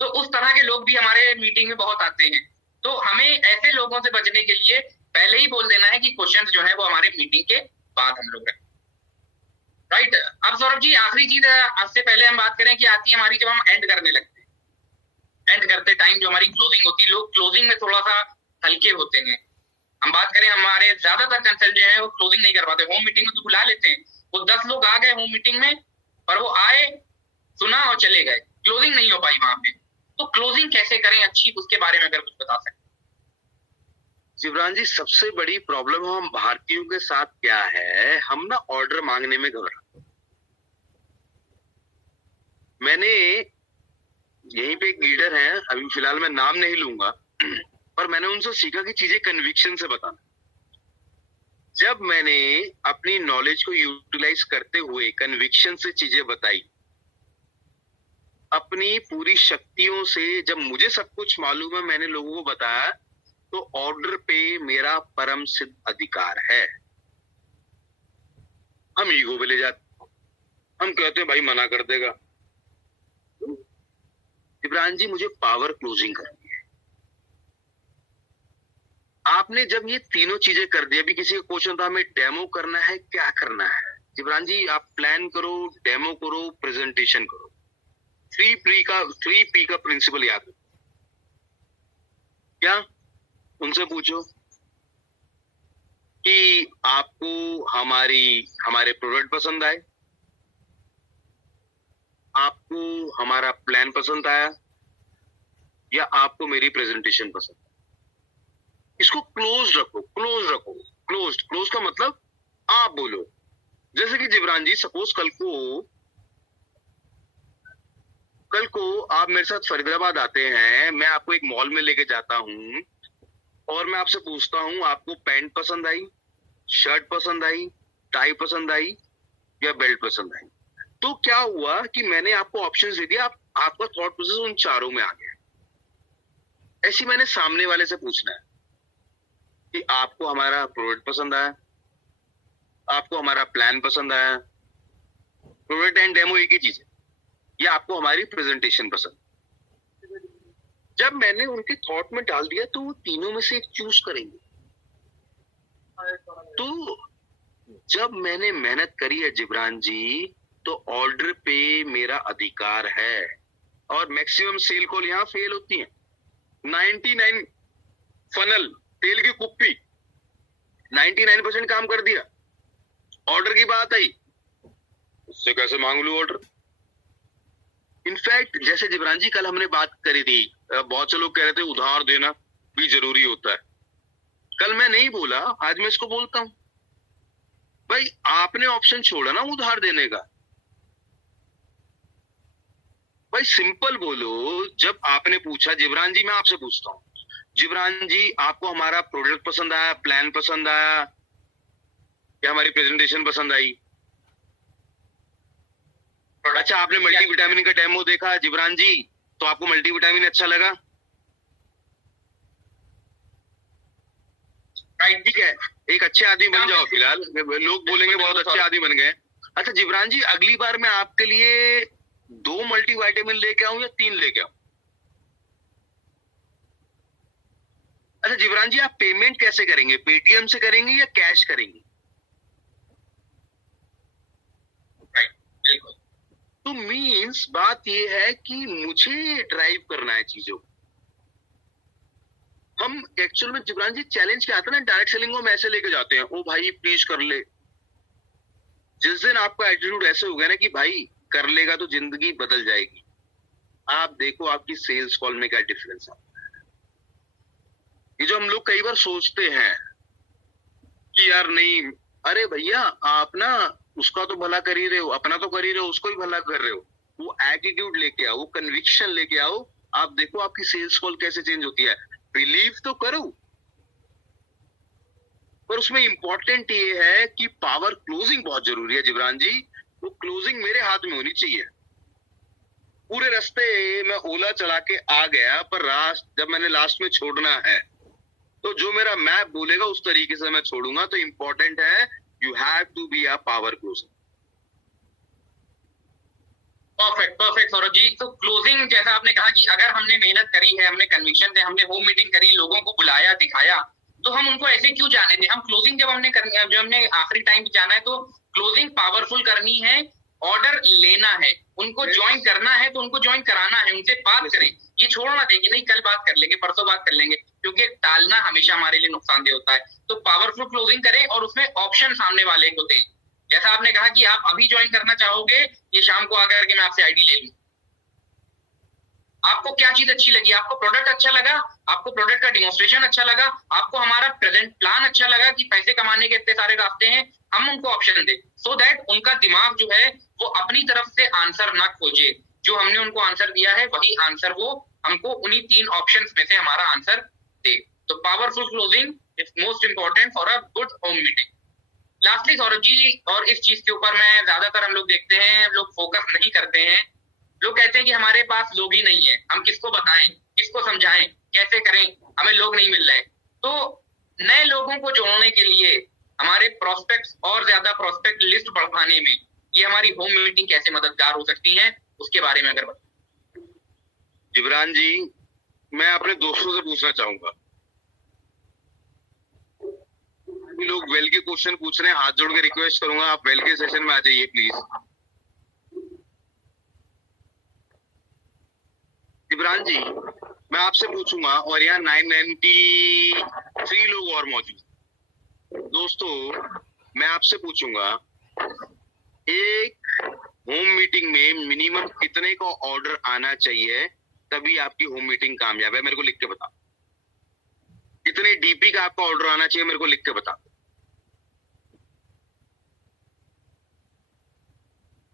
तो उस तरह के लोग भी हमारे मीटिंग में बहुत आते हैं। तो हमें ऐसे लोगों से बचने के लिए पहले ही बोल देना है कि क्वेश्चन जो है वो हमारे मीटिंग के बाद हम लोग रखें। राइट। अब सौरभ जी आखिरी चीज, आज से पहले हम बात करें कि आती है हमारी, जब हम एंड करने लगते हैं, एंड करते टाइम जो हमारी क्लोजिंग होती है, लोग क्लोजिंग में थोड़ा सा हल्के होते हैं। हम बात करें, हमारे ज्यादातर कंसल्ट जो है वो क्लोजिंग नहीं कर पाते। होम मीटिंग में तो बुला लेते हैं, वो 10 लोग आ गए होम मीटिंग में, पर वो आए, सुना और चले गए, क्लोजिंग नहीं हो पाई वहां पे। तो क्लोजिंग कैसे करें अच्छी, उसके बारे में अगर कुछ बता सकते। जिब्रान जी, सबसे बड़ी प्रॉब्लम हम भारतीयों के साथ क्या है, हम ना ऑर्डर मांगने में घबराते। मैंने यहीं पे एक लीडर है, अभी फिलहाल मैं नाम नहीं लूंगा, पर मैंने उनसे सीखा कि चीजें कन्विक्शन से बताना। जब मैंने अपनी नॉलेज को यूटिलाइज करते हुए कन्विक्शन से चीजें बताई, अपनी पूरी शक्तियों से, जब मुझे सब कुछ मालूम है मैंने लोगों को बताया, तो ऑर्डर पे मेरा परम सिद्ध अधिकार है। हम ईगो पे ले जाते, हम कहते हैं भाई मना कर देगा। इब्राहिम जी, मुझे पावर क्लोजिंग करनी है। आपने जब ये तीनों चीजें कर दी, अभी किसी का क्वेश्चन था हमें डेमो करना है, क्या करना है? इब्राहिम जी, आप प्लान करो, डेमो करो, प्रेजेंटेशन करो। 3P का प्रिंसिपल याद है क्या? उनसे पूछो कि आपको हमारे प्रोडक्ट पसंद आए, आपको हमारा प्लान पसंद आया, या आपको मेरी प्रेजेंटेशन पसंद है। इसको क्लोज रखो, क्लोज रखो। क्लोज का मतलब आप बोलो। जैसे कि जिब्रान जी, सपोज कल को आप मेरे साथ फरीदाबाद आते हैं, मैं आपको एक मॉल में लेके जाता हूं और मैं आपसे पूछता हूं आपको पैंट पसंद आई, शर्ट पसंद आई, टाई पसंद आई या बेल्ट पसंद आई। तो क्या हुआ कि मैंने आपको ऑप्शंस दे दिया, आपका थॉट प्रोसेस उन चारों में आ गया। ऐसी मैंने सामने वाले से पूछना है कि आपको हमारा प्रोडक्ट पसंद आया, आपको हमारा प्लान पसंद आया, प्रोडक्ट एंड डेमो एक ही चीज है, या आपको हमारी प्रेजेंटेशन पसंद। जब मैंने उनके थॉट में डाल दिया तो वो तीनों में से एक चूज करेंगे। तो जब मैंने मेहनत करी है जिब्रान जी, तो ऑर्डर पे मेरा अधिकार है। और मैक्सिमम सेल कॉल यहाँ फेल होती है। 99 फनल तेल की कुप्पी 99% काम कर दिया, ऑर्डर की बात आई, उससे कैसे मांग लूं ऑर्डर। इनफैक्ट जैसे जिब्रान जी कल हमने बात करी थी, बहुत से लोग कह रहे थे उधार देना भी जरूरी होता है। कल मैं नहीं बोला, आज मैं इसको बोलता हूं। भाई आपने ऑप्शन छोड़ा ना उधार देने का। भाई सिंपल बोलो। जब आपने पूछा, जिब्रान जी मैं आपसे पूछता हूँ, जिब्रान जी आपको हमारा प्रोडक्ट पसंद आया, प्लान पसंद आया, या हमारी प्रेजेंटेशन पसंद आई? अच्छा आपने मल्टीविटामिन का डेमो देखा जिब्रान जी, तो आपको मल्टीविटामिन अच्छा लगा? राइट, ठीक है, एक अच्छे आदमी बन जाओ। फिलहाल लोग बोलेंगे बहुत अच्छे आदमी बन गए। अच्छा जिब्रान जी, अगली बार मैं आपके लिए 2 मल्टीविटामिन लेके आऊं या 3 लेके आऊं? अच्छा जिब्रान जी, आप पेमेंट कैसे करेंगे? पेटीएम से करेंगे या कैश करेंगे? राइट, बिल्कुल। तो मीन्स बात ये है कि मुझे ड्राइव करना है चीजों को। हम एक्चुअल में जिब्रान जी चैलेंज क्या आता है ना, डायरेक्ट सेलिंग को हम ऐसे लेके जाते हैं, ओ भाई प्लीज कर ले। जिस दिन आपका एटीट्यूड ऐसे हो गया ना कि भाई कर लेगा तो जिंदगी बदल जाएगी, आप देखो आपकी सेल्स कॉल में क्या डिफरेंस है। ये जो हम लोग कई बार सोचते हैं कि यार नहीं, अरे भैया आप ना उसका तो भला कर ही रहे हो, अपना तो कर ही रहे हो, उसको ही भला कर रहे हो। वो एटीट्यूड लेके आओ, वो कन्विक्शन लेके आओ, आप देखो आपकी सेल्स कॉल कैसे चेंज होती है। बिलीव तो करो, पर उसमें इंपॉर्टेंट ये है कि पावर क्लोजिंग बहुत जरूरी है जिब्रान जी। वो क्लोजिंग मेरे हाथ में होनी चाहिए। पूरे रास्ते मैं ओला चला के आ गया, पर जब मैंने लास्ट में छोड़ना है, तो जो मेरा मैप बोलेगा उस तरीके से मैं छोड़ूंगा। तो इंपॉर्टेंट है, you have to be a power closure. Perfect perfect Saurabh ji. तो क्लोजिंग, जैसा आपने कहा कि अगर हमने मेहनत करी है, हमने कन्विक्शन थे, हमने होम मीटिंग करी, लोगों को बुलाया, दिखाया, तो हम उनको ऐसे क्यों जाने दें? हम क्लोजिंग जब हमने करनी है, जब हमने आखिरी टाइम पे जाना है, तो क्लोजिंग पावरफुल करनी है, ऑर्डर लेना है, उनको ज्वाइन करना है, तो उनको ज्वाइन कराना है, उनसे बात करें। ये छोड़ना देंगे नहीं, कल बात कर लेंगे, परसों बात कर लेंगे, क्योंकि टालना हमेशा हमारे लिए नुकसानदेह होता है। तो पावरफुल क्लोजिंग करें और उसमें ऑप्शन सामने वाले को दें। जैसा आपने कहा कि आप अभी ज्वाइन करना चाहोगे, ये शाम को आकर के मैं आपसे आईडी ले लूं। आपको क्या चीज अच्छी लगी? आपको प्रोडक्ट अच्छा लगा, आपको प्रोडक्ट का डिमोन्स्ट्रेशन अच्छा लगा, आपको हमारा प्रेजेंट प्लान अच्छा लगा कि पैसे कमाने के इतने सारे रास्ते हैं, हम उनको ऑप्शन दें, सो दैट उनका दिमाग जो है वो अपनी तरफ से आंसर ना खोजे। जो हमने उनको आंसर दिया है वही आंसर वो हमको उन्हीं 3 ऑप्शंस में से हमारा आंसर दे। तो powerful closing is most important for a good home meeting. Lastly Saurabh ji, और इस चीज के ऊपर मैं ज्यादातर हम लोग देखते हैं, लोग फोकस नहीं करते हैं। लोग कहते हैं कि हमारे पास लोग ही नहीं है, हम किसको बताएं, किसको समझाएं, कैसे करें, हमें लोग नहीं मिल रहे। तो नए लोगों को जोड़ने के लिए, हमारे प्रोस्पेक्ट्स और ज्यादा प्रोस्पेक्ट लिस्ट बढ़ाने में ये हमारी होम मीटिंग कैसे मददगार हो सकती है, उसके बारे में अगर बताएं। जिब्रान जी, मैं अपने दोस्तों से पूछना चाहूंगा, लोग वेल के क्वेश्चन पूछ रहे हैं, हाथ जोड़ के रिक्वेस्ट करूंगा आप वेल के सेशन में आ जाइए प्लीज। जिब्रान जी, मैं आपसे पूछूंगा, और यहाँ 993 लोग और मौजूद। दोस्तों मैं आपसे पूछूंगा, एक होम मीटिंग में मिनिमम कितने का ऑर्डर आना चाहिए तभी आपकी होम मीटिंग कामयाब है? मेरे को लिख के बता। कितने डीपी का आपका ऑर्डर आना चाहिए, मेरे को लिख के बता।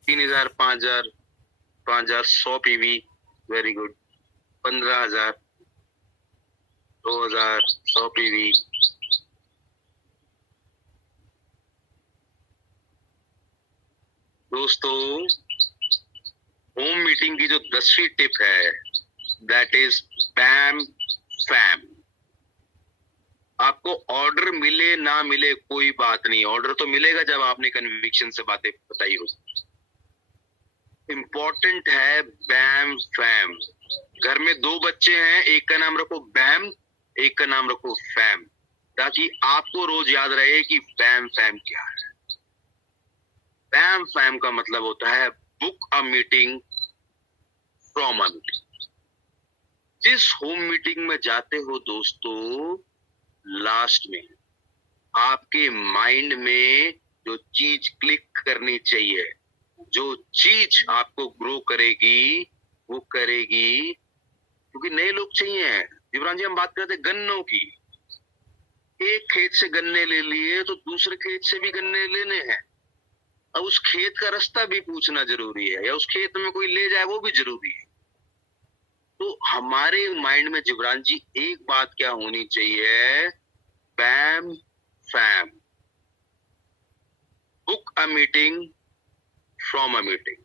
3000, 5000, 5000, 100 पीवी, वेरी गुड। 15000, 2000, 100 पीवी। दोस्तों होम मीटिंग की जो 10वीं टिप है, दैट इज बैम फैम। आपको ऑर्डर मिले ना मिले कोई बात नहीं, ऑर्डर तो मिलेगा जब आपने कन्विक्शन से बातें बताई हो। इंपॉर्टेंट है बैम फैम। घर में 2 बच्चे हैं, एक का नाम रखो बैम, एक का नाम रखो फैम, ताकि आपको रोज याद रहे कि बैम फैम क्या है। बैम फैम का मतलब होता है book a meeting from a meeting. जिस होम मीटिंग में जाते हो दोस्तों, लास्ट में आपके माइंड में जो चीज क्लिक करनी चाहिए, जो चीज आपको ग्रो करेगी, वो करेगी, क्योंकि नए लोग चाहिए। जिब्रान जी, हम बात करते हैं गन्नों की। एक खेत से गन्ने ले लिए तो दूसरे खेत से भी गन्ने लेने हैं। अब उस खेत का रास्ता भी पूछना जरूरी है, या उस खेत में कोई ले जाए वो भी जरूरी है। तो हमारे माइंड में जिब्रान जी एक बात क्या होनी चाहिए, BAM FAM, book a meeting from a meeting,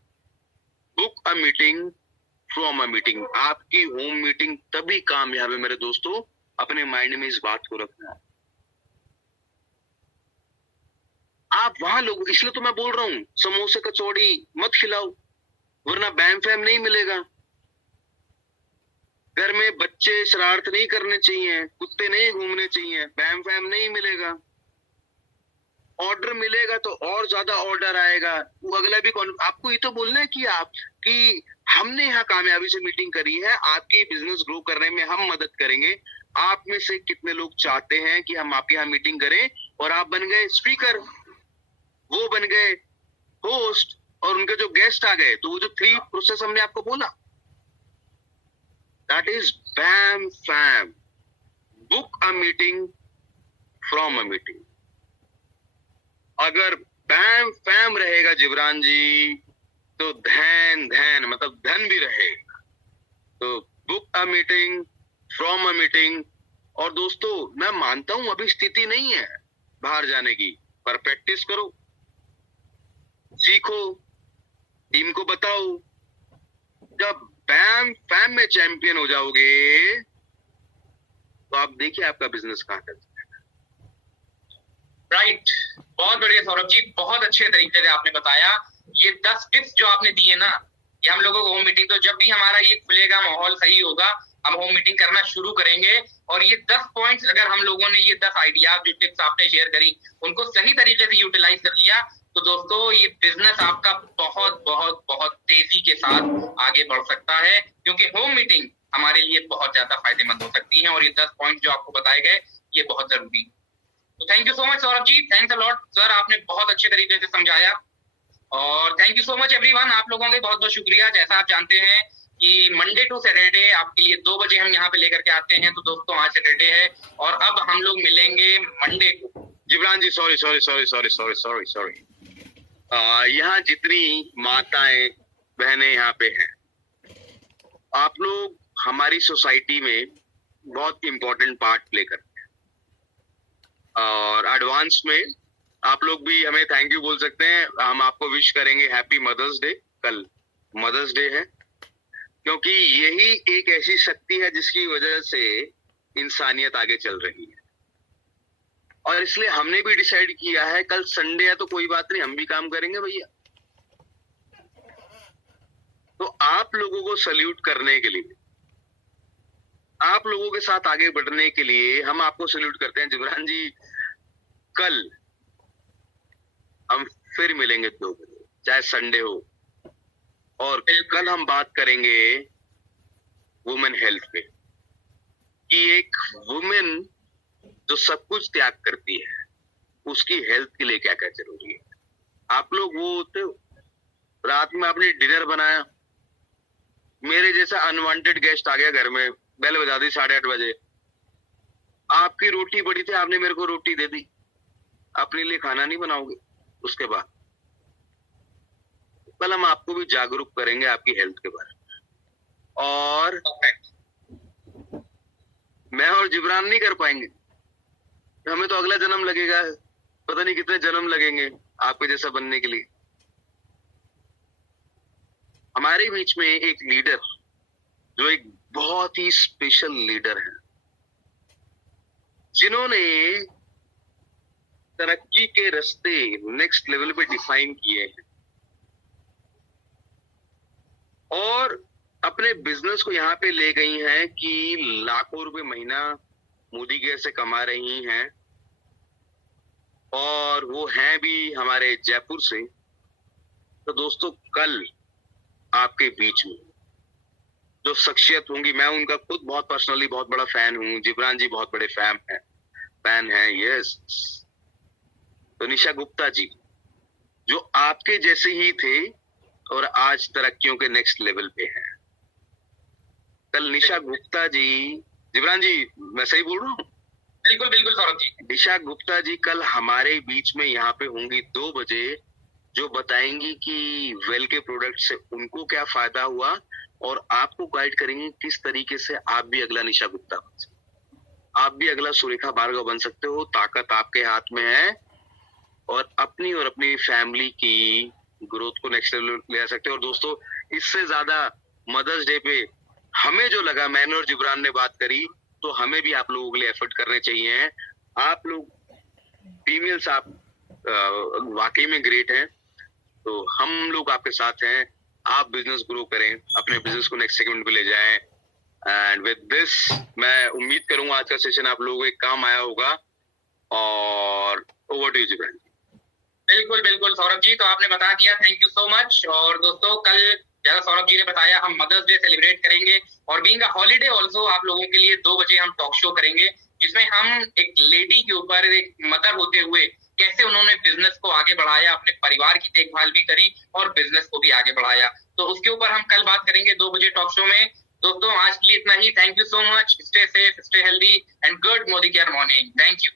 book a meeting from a meeting. आपकी होम मीटिंग तभी कामयाब है मेरे दोस्तों, अपने माइंड में इस बात को रखना है। आप वहां लोग, इसलिए तो मैं बोल रहा हूं समोसे कचौड़ी मत खिलाओ, वरना बैम फैम नहीं मिलेगा। घर में बच्चे शरारत नहीं करने चाहिए, कुत्ते नहीं घूमने चाहिए, बैम फैम नहीं मिलेगा। ऑर्डर मिलेगा तो और ज्यादा ऑर्डर आएगा, वो अगला भी आपको ये तो बोलना है कि आप कि हमने यहाँ कामयाबी से मीटिंग करी है, आपकी बिजनेस ग्रो करने में हम मदद करेंगे। आप में से कितने लोग चाहते हैं कि हम आपके यहाँ मीटिंग करें और आप बन गए स्पीकर, वो बन गए होस्ट, और उनके जो गेस्ट आ गए, तो वो जो 3 प्रोसेस हमने आपको बोला, that is BAM FAM, book a meeting from a meeting. अगर बैम फैम रहेगा जिब्रान जी, तो धैन धैन मतलब धन भी रहेगा। तो book a meeting from a meeting. और दोस्तों, मैं मानता हूं अभी स्थिति नहीं है बाहर जाने की, पर प्रैक्टिस करो, सीखो, टीम को बताओ। जब बैम फैम में चैंपियन हो जाओगे तो आप देखिए आपका बिजनेस कहां तक। राइट, बहुत बढ़िया सौरभ जी, बहुत अच्छे तरीके से आपने बताया। ये 10 टिप्स जो आपने दिए ना, ये हम लोगों को होम मीटिंग, तो जब भी हमारा ये खुलेगा, माहौल सही होगा, हम होम मीटिंग करना शुरू करेंगे। और ये 10 पॉइंट्स अगर हम लोगों ने, ये 10 आइडियाज जो टिप्स आपने शेयर करी, उनको सही तरीके से यूटिलाइज कर लिया, तो दोस्तों ये बिजनेस आपका बहुत बहुत बहुत तेजी के साथ आगे बढ़ सकता है, क्योंकि होम मीटिंग हमारे लिए बहुत ज्यादा फायदेमंद हो सकती है। और ये 10 पॉइंट जो आपको बताए गए, ये बहुत जरूरी है। तो thank you so much Saurabh ji, thanks a lot sir, आपने बहुत अच्छे तरीके से समझाया। और thank you so much everyone, आप लोगों के बहुत बहुत शुक्रिया। जैसा आप जानते हैं कि मंडे टू सैटरडे आपके लिए 2 बजे हम यहाँ पे लेकर के आते हैं। तो दोस्तों आज सैटरडे है और अब हम लोग मिलेंगे मंडे को। Jibran ji sorry sorry sorry sorry sorry sorry sorry, यहाँ जितनी माताएं बहनें यहाँ पे हैं, आप लोग हमारी सोसाइटी में बहुत इंपॉर्टेंट पार्ट प्ले करते हैं, और एडवांस में आप लोग भी हमें थैंक यू बोल सकते हैं। हम आपको विश करेंगे हैप्पी मदर्स डे। कल मदर्स डे है, क्योंकि यही एक ऐसी शक्ति है जिसकी वजह से इंसानियत आगे चल रही है। और इसलिए हमने भी डिसाइड किया है, कल संडे है तो कोई बात नहीं, हम भी काम करेंगे भैया। तो आप लोगों को सल्यूट करने के लिए, आप लोगों के साथ आगे बढ़ने के लिए हम आपको सल्यूट करते हैं। जिब्रान जी, कल हम फिर मिलेंगे 2 बजे, चाहे संडे हो। और कल हम बात करेंगे वुमेन हेल्थ पे, कि एक वुमेन जो सब कुछ त्याग करती है, उसकी हेल्थ के लिए क्या क्या जरूरी है। आप लोग वो होते हो, रात में आपने डिनर बनाया, मेरे जैसा अनवांटेड गेस्ट आ गया घर में, बेल बजा दी 8:30 बजे, आपकी रोटी पड़ी थी, आपने मेरे को रोटी दे दी, अपने लिए खाना नहीं बनाओगे। उसके बाद कल हम आपको भी जागरूक करेंगे आपकी हेल्थ के बारे में, और मैं और जिब्रान नहीं कर पाएंगे, हमें तो अगला जन्म लगेगा, पता नहीं कितने जन्म लगेंगे आपके जैसा बनने के लिए। हमारे बीच में एक लीडर, जो एक बहुत ही स्पेशल लीडर है, जिन्होंने तरक्की के रास्ते नेक्स्ट लेवल पे डिफाइन किए हैं, और अपने बिजनेस को यहाँ पे ले गई हैं कि लाखों रुपए महीना मोदी के से कमा रही हैं, और वो हैं भी हमारे जयपुर से। तो दोस्तों, कल आपके बीच में जो शख्सियत होंगी, मैं उनका खुद बहुत पर्सनली बहुत बड़ा फैन हूँ। जिब्रान जी बहुत बड़े फैन हैं, यस। तो निशा गुप्ता जी, जो आपके जैसे ही थे और आज तरक्कियों के नेक्स्ट लेवल पे हैं। कल निशा गुप्ता जी, जिब्रान जी मैं सही बोल रहा हूँ? बिल्कुल बिल्कुल सौरभ जी। निशा गुप्ता जी कल हमारे बीच में यहाँ पे होंगी 2 बजे, जो बताएंगी कि वेल के प्रोडक्ट से उनको क्या फायदा हुआ, और आपको गाइड करेंगे किस तरीके से आप भी अगला निशा गुप्ता बन सकते हो, आप भी अगला सुरेखा भार्गव बन सकते हो। ताकत आपके हाथ में है, और अपनी फैमिली की ग्रोथ को नेक्स्ट लेवल ले जा सकते हो। और दोस्तों, इससे ज्यादा मदर्स डे पे हमें जो लगा, मैंने और जिब्रान ने बात करी, तो हमें भी आप लोगों के लिए एफर्ट करने चाहिए। आप लोग फीमेल्स, आप वाकई में ग्रेट हैं, तो हम लोग आपके साथ हैं। आप बिजनेस ग्रो करें, अपने बिजनेस को नेक्स्ट सेगमेंट पे ले जाएं। एंड विद दिस, मैं उम्मीद करूंगा आज का सेशन आप लोगों को एक काम आया होगा। और ओवर टू यू जिब्रान। बिल्कुल बिल्कुल सौरभ जी, तो आपने बता दिया, थैंक यू सो मच। और दोस्तों, कल जैसा सौरभ जी ने बताया, हम मदर्स डे सेलिब्रेट करेंगे, और बीइंग अ हॉलीडे ऑल्सो आप लोगों के लिए 2 बजे हम टॉक शो करेंगे, जिसमें हम एक लेडी के ऊपर, एक मदर होते हुए कैसे उन्होंने बिजनेस को आगे बढ़ाया, अपने परिवार की देखभाल भी करी और बिजनेस को भी आगे बढ़ाया, तो उसके ऊपर हम कल बात करेंगे 2 बजे टॉक शो में। दोस्तों, आज के लिए इतना ही। Thank you so much. Stay safe, stay healthy and good मोदी केयर मॉर्निंग। Thank you.